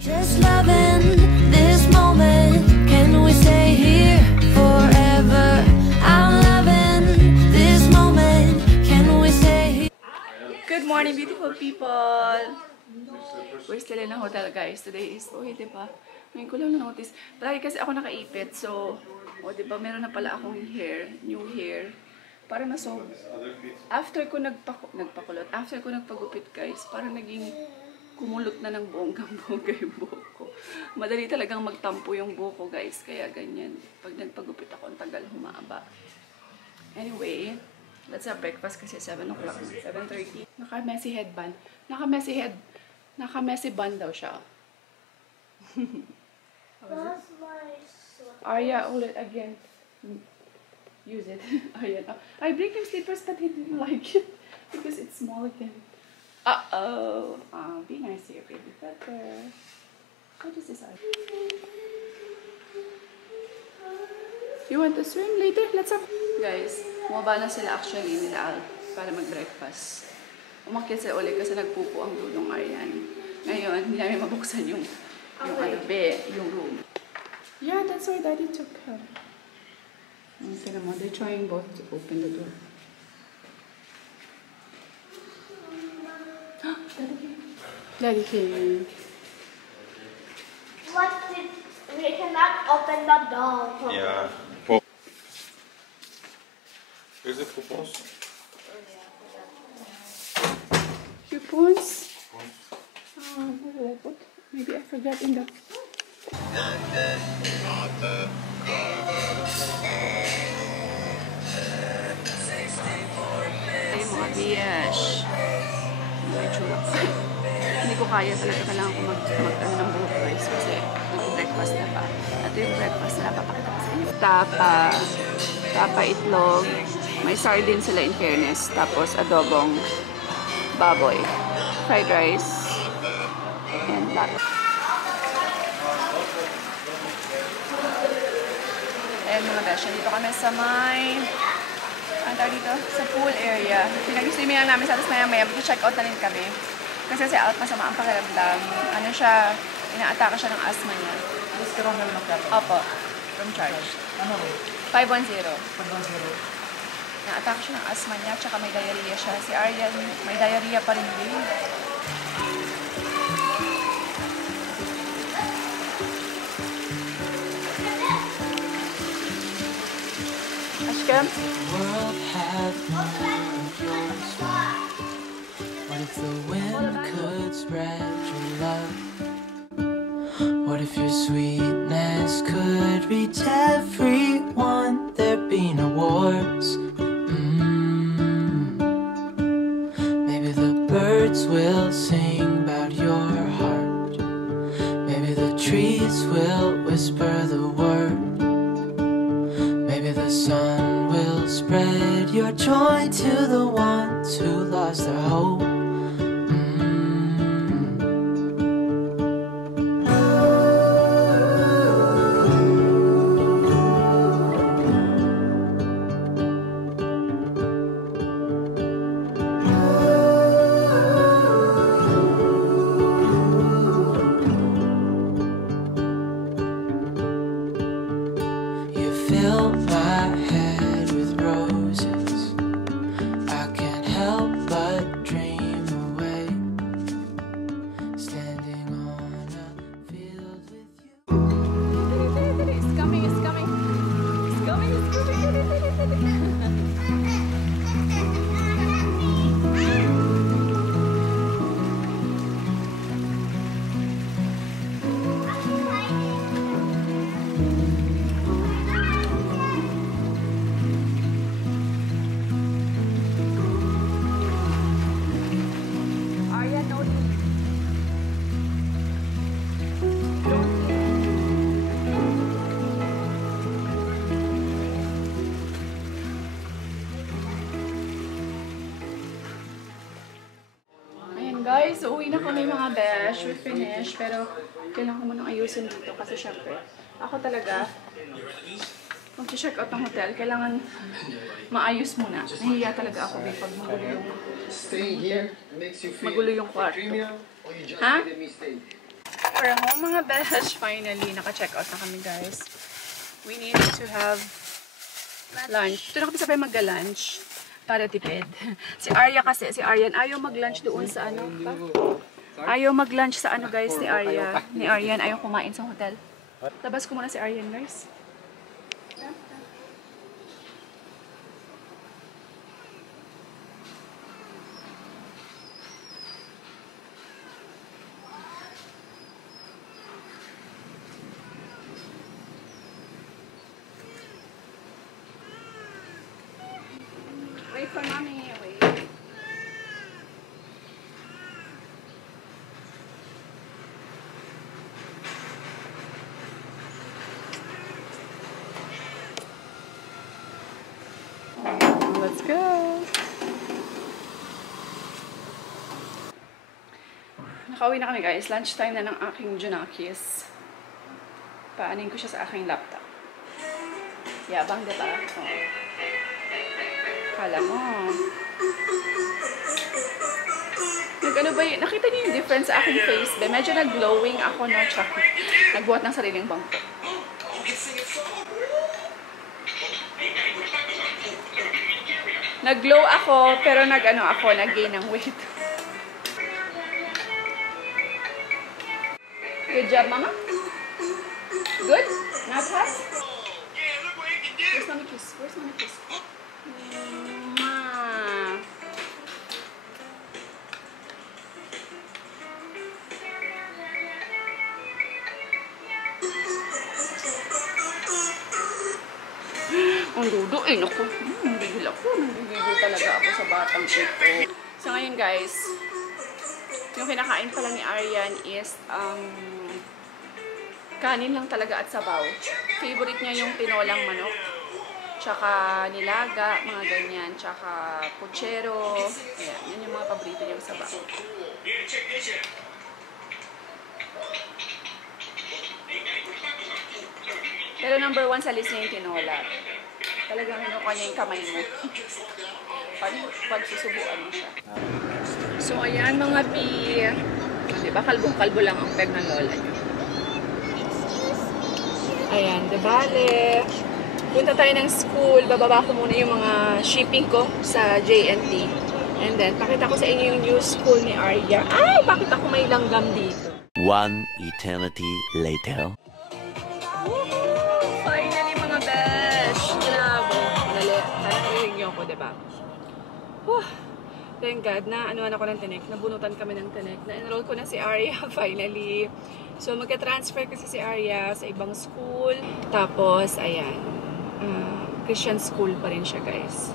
Just loving this moment. Can we stay here forever? I'm loving this moment. Can we stay here? Good morning, beautiful people! We're still in a hotel, guys. Today is, diba? Ngayon ko lang na-notice. Lagi kasi ako nakaipit, so, diba, meron na pala akong hair, new hair. Para after ko nagpakulot, after ko nagpagupit, guys, parang naging kumulot na ng bonggang-bongga yung buhok ko. Madali talagang magtampo yung buhok ko, guys, kaya ganyan. Pag nagpagupit ako, ang tagal humaba. Anyway, let's have breakfast kasi 7 o'clock na, 7:30. Naka-messy headband. Naka-messy band daw siya. Arya, hold it again. Use it. Arya, I bring him slippers but he didn't like it because it's small again. Uh-oh. Be nice here, baby. Better. What is this? You want to swim later? Let's have... Guys, bumaba na sila actually nila Al para mag-breakfast. Umakyat sila ulit kasi nagpupo ang dudong Aryan. Ngayon, hindi namin mabuksan yung room. Yeah, that's why Daddy took her. Tingnan mo, they're trying both to open the door. Daddy came. We cannot open the door. Yeah. Where's the coupons? Coupons? Where did I put? Maybe I forgot in the... Ay, mga biyash. May chula. Hindi ko kaya talaga. Kailangan ko mag-ano ng buhok, guys. Kasi nag-breakfast na pa. Ito yung breakfast na papakita ko sa inyo. Tapa itlog. May sardine sila in fairness. Tapos adobong baboy. Fried rice. And that. Ayan mga besh. Dito kami sa dito? Sa pool area. Pinag-swimming lang namin sa atas maya-maya. Mag-check out na rin kami. Kasi si Alt masama ang pakiramdam. Ano siya, ina-ataka siya ng asthma niya. Gusto ko naman magkata? Opo. From charge. Ano rin? 510. 510. Na-ataka siya ng asthma niya, tsaka may diarrhea siya. Si Aryan, may diarrhea pa rin din. Ashkem? World had what if the wind could spread your love? What if your sweetness could reach everyone? There'd be no wars. Maybe the birds will sing about your heart. Maybe the trees will whisper the word. Maybe the sun will spread your joy to the ones who lost their hope. Fill my head with roses. I can't help but dream away. Standing on a field with you. It's coming, it's coming. It's coming, it's coming. Guys, so uwi na kami mga besh. We finished. Pero kailangan ko munang ayusin dito kasi syempre, ako talaga, mag-check out ng hotel, kailangan maayos muna. Nahihiya talaga ako pag magulo yung hotel. Magulo yung kwarto. Ha? We're home mga besh. Finally, naka-check out na kami guys. We need to have lunch. Ito na kami sabay mag-lunch para tipid. Si Arya kasi, si Aryan, ayaw mag-lunch doon sa ano. Ayaw mag-lunch sa ano guys ni Arya. Ni Aryan, ayaw kumain sa hotel. Labas ko muna si Aryan guys. Wait for mommy. Wait. Let's go. Nakauwi na kami guys. Lunchtime na ng aking Junakis. Paanin ko siya sa aking laptop. Yabang diba? Oh. Kala mo. Nag-ano ba yun? Nakita niyo yung difference sa aking face ba? Medyo nag-glowing ako na tsaka nagbuhat ng sariling bangko. Nag-glow ako, pero nag-ano ako, nag-gain ng weight. Good job, mama? Good? Not hot? Where's mommy kiss? Where's mommy kiss? Ang dudo eh, naku. Nagigil ako. Nagigil talaga ako sa batang ito. So ngayon guys, yung kinakain pala ni Aryan is kanin lang talaga at sabaw. Favorite niya yung tinolang manok. Tsaka nilaga, mga ganyan. Tsaka puchero. Ayan, yan yung mga paborito niyang sabaw. Pero number 1 sa list niya yung tinola. Talagang hinukuha niya yung kamay mo. Pag susubuan mo siya. So, ayan mga pi. Diba, kalbong-kalbo lang ang peg ng lola niyo. Ayan, debale. Punta tayo ng school. Bababa ko muna yung mga shipping ko sa JNT. And then, pakita ko sa inyo yung new school ni Arya. Ay, bakit ako may langgam dito? One eternity later. Finally, mga besh! Grabe. Narinig niyo ako, diba? Thank God, na-anuan ako ng tinik. Nabunutan kami ng tinik. Na-enroll ko na si Arya, finally. So, magka-transfer kasi si Arya sa ibang school. Tapos, ayan. Christian school pa rin siya, guys.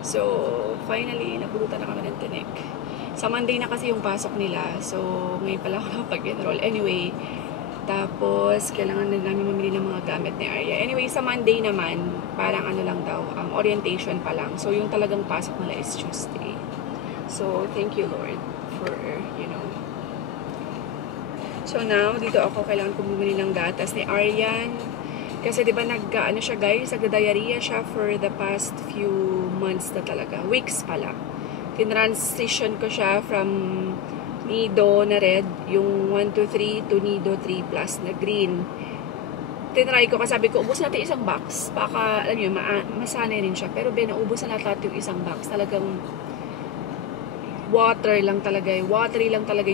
So, finally, nabunutan na kami ng tinik. Sa Monday na kasi yung pasok nila. So, ngayon pala ako nakapag-enroll. Anyway, tapos, kailangan na namin mamili ng mga gamit ni Arya. Anyway, sa Monday naman, parang ano lang daw, orientation pa lang. So, yung talagang pasok nila is Tuesday. So, thank you, Lord, for, you know. So, now, dito ako, kailangan ko bumili ng gatas ni Aryan. Kasi, di ba, ano siya, guys, nagda-diarrhea siya for the past few months na talaga. Weeks pala. Tinransition ko siya from Nido na red, yung 1 to 3 to Nido 3 plus na green. Tinry ko, kasi sabi ko, ubos natin isang box. Baka, alam nyo, masanay rin siya. Pero naubos na lahat yung isang box. Talagang watery lang talaga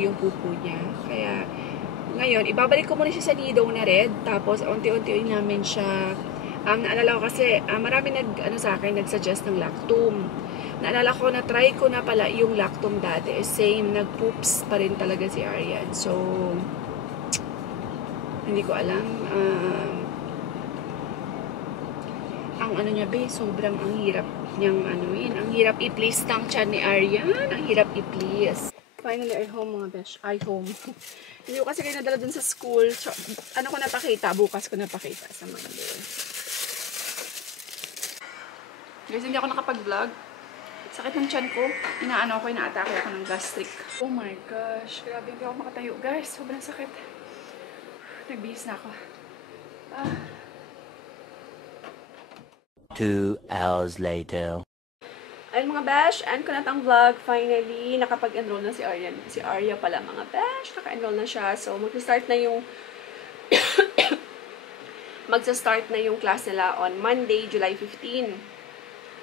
yung pupo niya. Kaya, ngayon, ibabalik ko muna siya sa Nido na red. Tapos, unti-unti namin siya, naalala ko kasi, marami sa akin, nag-suggest ng Lactum. Naalala ko na try ko na pala yung Lactum dati. Same, nag-poops pa rin talaga si Aryan. So, hindi ko alam. Ang ano niya ba, sobrang ang hirap niyang anuin. Ang hirap i-please ng tiyan ni Aryan. Ang hirap i-please. Finally, I home mga besh. I home. Hindi ko kasi kayo nadala dun sa school. So, ano ko napakita? Bukas ko napakita sa Monday. Guys, hindi ako nakapag-vlog. Sakit ng tiyan ko. Inaano ko, inaatake ako ng gastric. Oh my gosh. Grabe, hindi ako makatayo. Guys, sobrang sakit. Nagbihis na ako. 2 hours later. Ayun mga besh, end ko na tang vlog. Finally, nakapag-enroll na si Arya. Si Arya pala mga besh, naka-enroll na siya. So, magsa-start na yung magsa-start na yung class nila on Monday, July 15.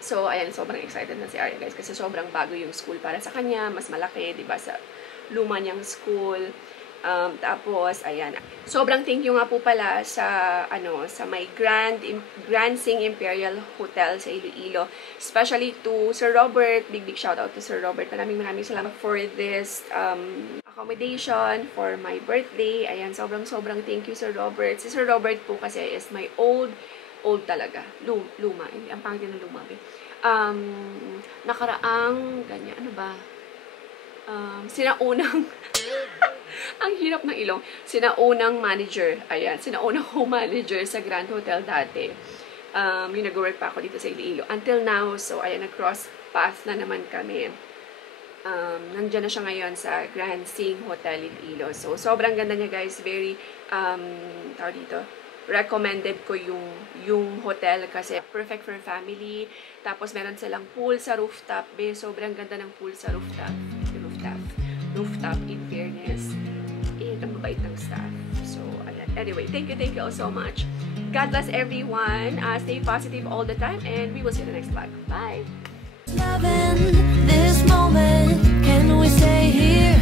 So, ayan, sobrang excited na si Arya guys kasi sobrang bago yung school para sa kanya. Mas malaki, diba, sa luma niyang school. Tapos, ayan. Sobrang thank you nga po pala sa, sa may Grand Sing Imperial Hotel sa Iloilo. Especially to Sir Robert. Big shout out to Sir Robert. Maraming salamat for this accommodation for my birthday. Ayan, sobrang thank you Sir Robert. Si Sir Robert po kasi is my old talaga. Luma. Ang pangit ng luma. Nakaraang, ganyan, ano ba? Sinaunang ang hirap ng ilong. Sinaunang manager. Ayan, sinaunang home manager sa Grand Hotel dati. Yung nag-work pa ako dito sa Iloilo. Until now, so ayan, nag-cross path na naman kami. Nandiyan na siya ngayon sa Grand Sing Hotel Iloilo. So, sobrang ganda niya guys. Very, tawag dito, recommended ko yung hotel kasi perfect for family. Tapos, meron silang pool sa rooftop. Sobrang ganda ng pool sa rooftop. Rooftop in fairness. And ang mabait ng staff. So, ayan. Anyway, thank you all so much. God bless everyone. Stay positive all the time and we will see you in the next vlog. Bye! Loving this moment, can we stay here